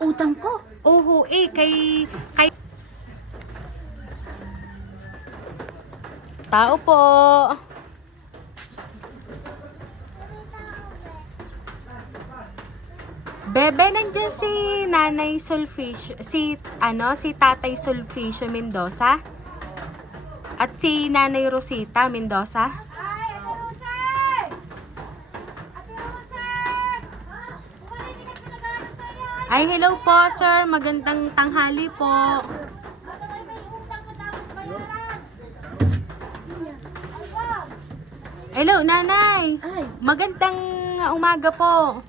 Utang ko. Oho kay tao po. Bebe, nandiyan si Nanay Sulficio, si Tatay Sulficio Mendoza at si Nanay Rosita Mendoza. Ay, Ate Rose! Ate Rose! Bumalik ka pinag-aaral sa yan. Ay, hello po sir, magandang tanghali po. Ano may utang na dapat bayaran? Ay, ba? Hello nanay, Ay, magandang umaga po.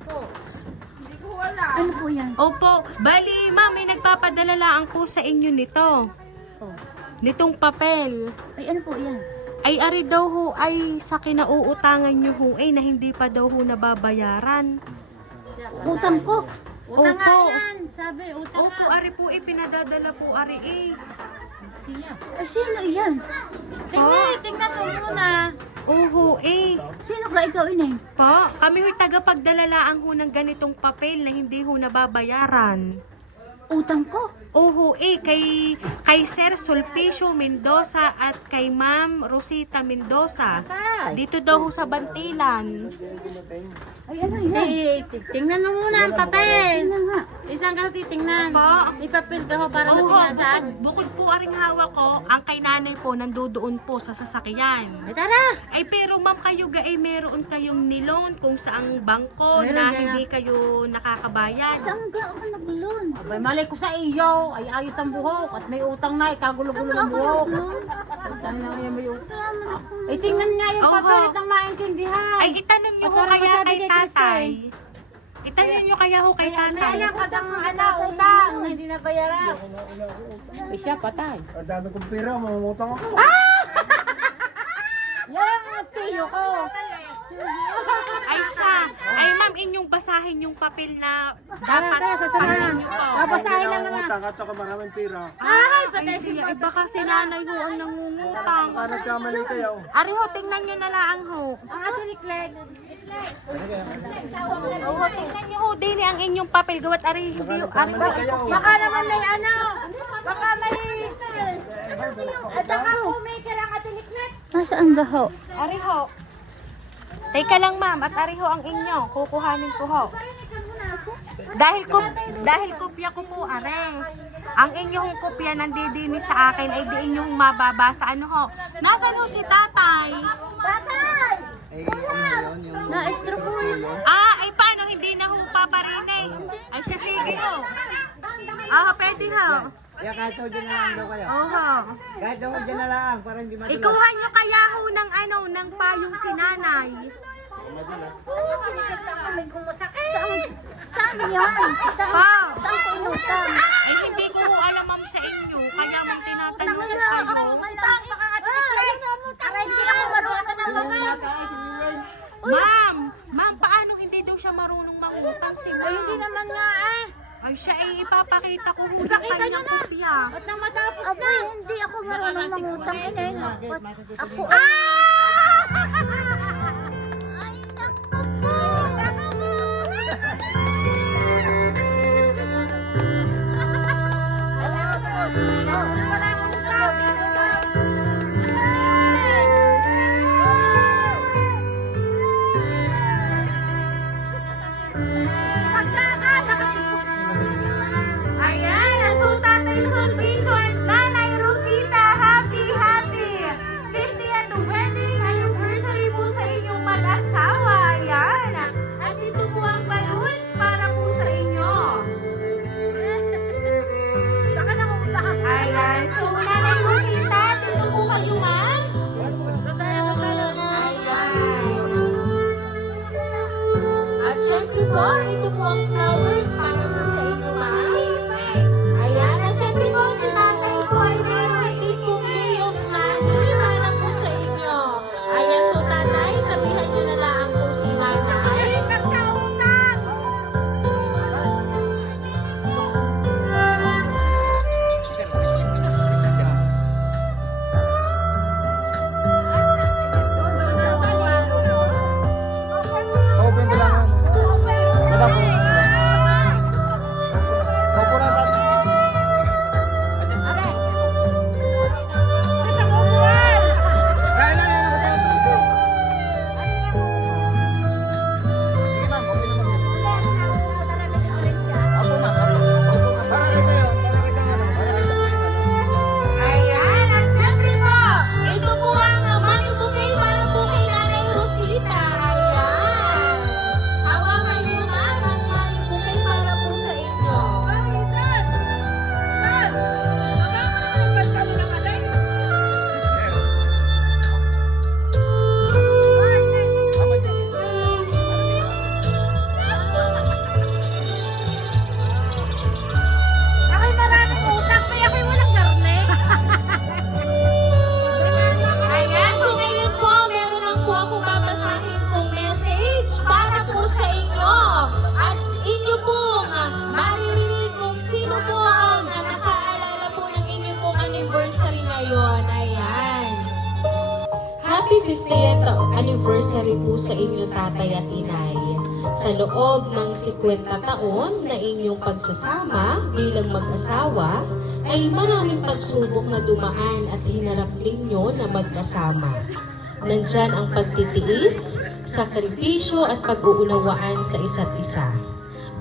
ano po yan? Opo, bali ma'am, may nagpapadala lang po sa inyo nito. Oh. Nitong papel. Ay, ano po yan? Ay ari daw ho ay sa kinauutangan nyo ho na hindi pa daw ho nababayaran. Utang ko. Utang nga yan. Sabi, utang Opo, ari po pinadadala po ari siya. Ay, sino yan? Tingnan mo muna. Oho Sino ka ikaw, inay? Pa, kami ho'y tagapagdalalaang ho ng ganitong papel na hindi ho nababayaran. Utang ko. Oho kay Sir Sulpicio Mendoza at kay Ma'am Rosita Mendoza. Dito daw ho sa Bantilan. Ay, ano yan? Tingnan mo muna ang papel. Tingnan nga. Isang ka titingnan. Pa, Ipapil ka ho para oho, matinasaan. bukod po aring hawak ko, ang kay nanay po nandoon po sa sasakyan. Ay, tara. Ay pero ma'am kayo ga ay meron kayong nilon kung saang bangko Meron na nga. hindi kayo nakakabayad. Saan ka ako nag-loan? Abay, malay ko sa iyo. Ay, ayos ang buhok. At may utang na. Ikagulo-gulo ang Ako buhok. nag-loan? Utang na yan may utang. Kaya man ako. Ay, tingnan nga yung Oho. papalit ng maintindihan. Ay itanong nyo ho Para kaya masabi kay kay tatay. Itanong nyo kaya ho kay May tatay. alam ka dang utang na hindi nabayaran. Ay, siya patay. Ang dami kong pera, mamumutang ako. Yan ang tiyo ko. Ay siya. Ay ma'am, inyong basahin yung papel na Tara, dapat tara, sasamahan. nyo po. Babasahin lang naman. Utang at ako maraming pera. Ay, Ay siya, iba kasi nanay ho ang nangungutang. Paano kamali kayo? Ari ho, tingnan nyo na lang ho. Ang ato ni Clegg. Oo, tingnan nyo ho din ang inyong papel. Gawat ari, hindi ho, ari ho. Baka naman may ano. Baka may... At baka may lang ato ni Clegg. Nasaan ba ho? Ari ho. Teka lang ma'am, at ari ho ang inyo. Kukuhanin ko ho. Dahil kopya ko po are. Ang inyong kopya nandidini sa akin ay di inyong mababasa. Ano ho? Nasaan ho si tatay? Tatay! Na-stroke ko yun. Ay paano hindi na ho paparinig? Ay siya sige ho. Pwede ho. Kaya kahit ako dyan na lang daw kayo. Oho. Kahit ako dyan na lang, para hindi matulas. Ikuha nyo kaya ho ng payong si nanay. Saan yan? Saan ko inutang? Ay hindi ko ho alam ma'am sa inyo. Kaya mong tinatanong kayo. Aray, hindi ako marunong ng mga. Ma'am, paano hindi daw siya marunong mangutang si ma'am? Ay, hindi naman nga eh. Ay siya ay ipapakita ko ho ng Ipakita nyo kanyang na. kopya. At nang matapos Aba, na. hindi ako marunong mangutang. Inay, ako ay naku po. Ayan, ang Tatay Sulpicio at Nanay Rosita. Happy 50th po sa inyo, tatay at inay. Sa loob ng 50 taon na inyong pagsasama bilang mag-asawa, ay maraming pagsubok na dumaan at hinarap ninyo na magkasama. Nandyan ang pagtitiis, sakripisyo at pag-uunawaan sa isa't isa.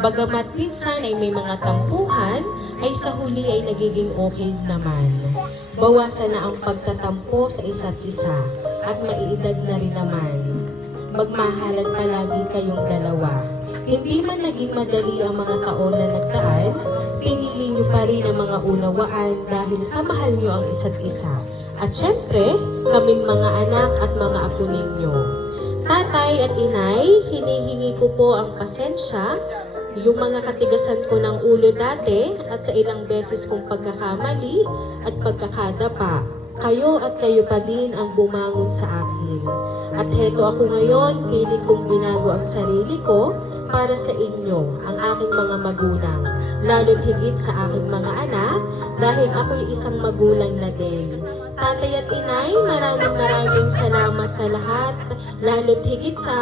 Bagamat minsan ay may mga tampuhan, ay sa huli ay nagiging okay naman. Bawasan na ang pagtatampo sa isa't isa at maiedad na rin naman. Magmahalan palagi kayong dalawa. Hindi man naging madali ang mga taon na nagdaan, pinili niyo pa rin ang mga unawaan dahil sa mahal niyo ang isa't isa. At syempre, kaming mga anak at mga apo ninyo. Tatay at inay, hinihingi ko po ang pasensya, yung mga katigasan ko ng ulo dati at sa ilang beses kong pagkakamali at pagkakadapa. Kayo at kayo pa din ang bumangon sa akin. At heto ako ngayon, pilit kong binago ang sarili ko para sa inyo, ang aking mga magulang. Lalo't higit sa aking mga anak dahil ako'y isang magulang na din. Tatay at inay, maraming salamat sa lahat, lalo't higit sa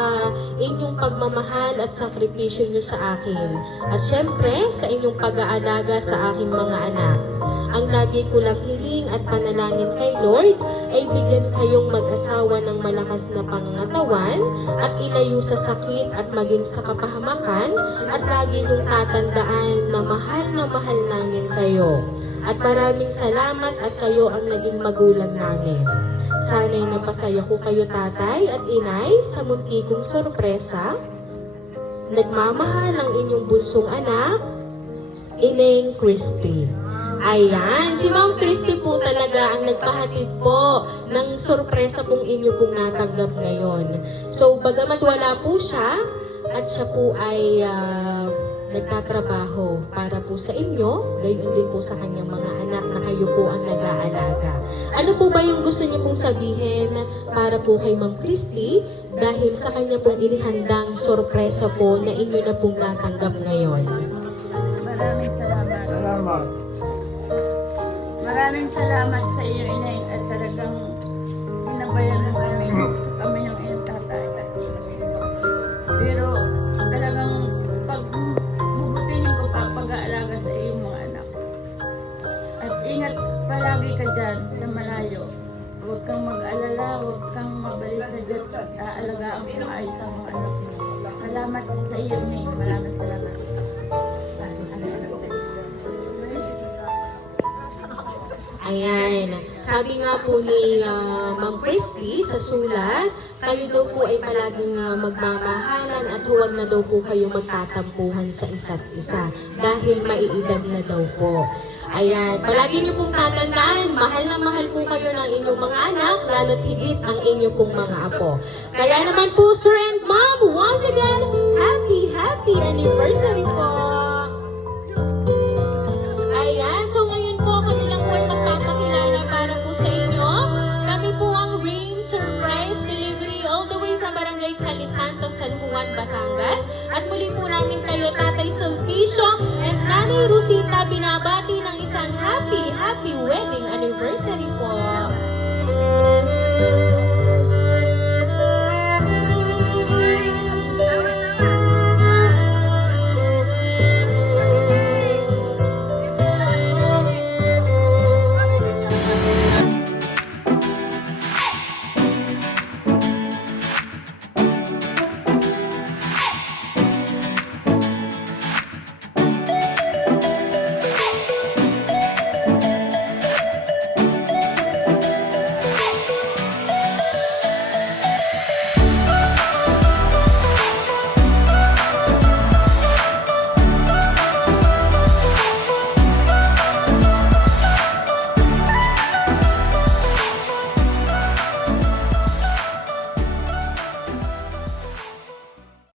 inyong pagmamahal at sakripisyo nyo sa akin. At syempre, sa inyong pag-aalaga sa aking mga anak. Ang lagi ko lang hiling at panalangin kay Lord ay bigyan kayong mag-asawa ng malakas na pangangatawan at ilayo sa sakit at maging sa kapahamakan at lagi niyong tatandaan na mahal namin kayo. At maraming salamat at kayo ang naging magulang namin. Sana'y napasaya ko kayo, tatay at inay, sa munti kong sorpresa. Nagmamahal ang inyong bunsong anak, Ineng Christy. Ayan, si Ma'am Christy po talaga ang nagpahatid po ng sorpresa pong inyo pong natanggap ngayon. So, bagamat wala po siya, at siya po ay nagtatrabaho para po sa inyo, gayon din po sa kanyang mga anak na kayo po ang nag-aalaga. Ano po ba yung gusto niyo pong sabihin para po kay Ma'am Christy dahil sa kanya pong inihandang sorpresa po na inyo na pong natanggap ngayon? Maraming salamat. Salamat. Maraming salamat sa iyo, inay, at talagang binabayan mo kami ng iyong tatay. Pero talagang bubutihin ko pa pag-aalaga sa iyong mga anak. At ingat palagi ka dyan sa malayo. Huwag kang mag-alala, huwag kang mabalisadya at aalagaan ko ayos ang mga anak mo. Salamat sa iyo, inay. Maraming salamat. Ayan, sabi nga po ni Ma'am Christy sa sulat, kayo daw po ay palaging magmamahalan at huwag na daw po kayo magtatampuhan sa isa't isa dahil maiedad na daw po. Ayan, palagi niyo pong tatandaan, mahal na mahal po kayo ng inyong mga anak, lalo't higit ang inyong pong mga apo. Kaya naman po, Sir and Ma'am, once again, happy anniversary po! Ayan, so ngayon po kami lang po ay magpapakilala para po sa inyo. Kami po ang Rain Surprise Delivery all the way from Barangay Calicanto, San Juan, Batangas. At muli po namin kayo, Tatay Sulpicio and Nanay Rosita, binabati ng isang happy wedding anniversary po.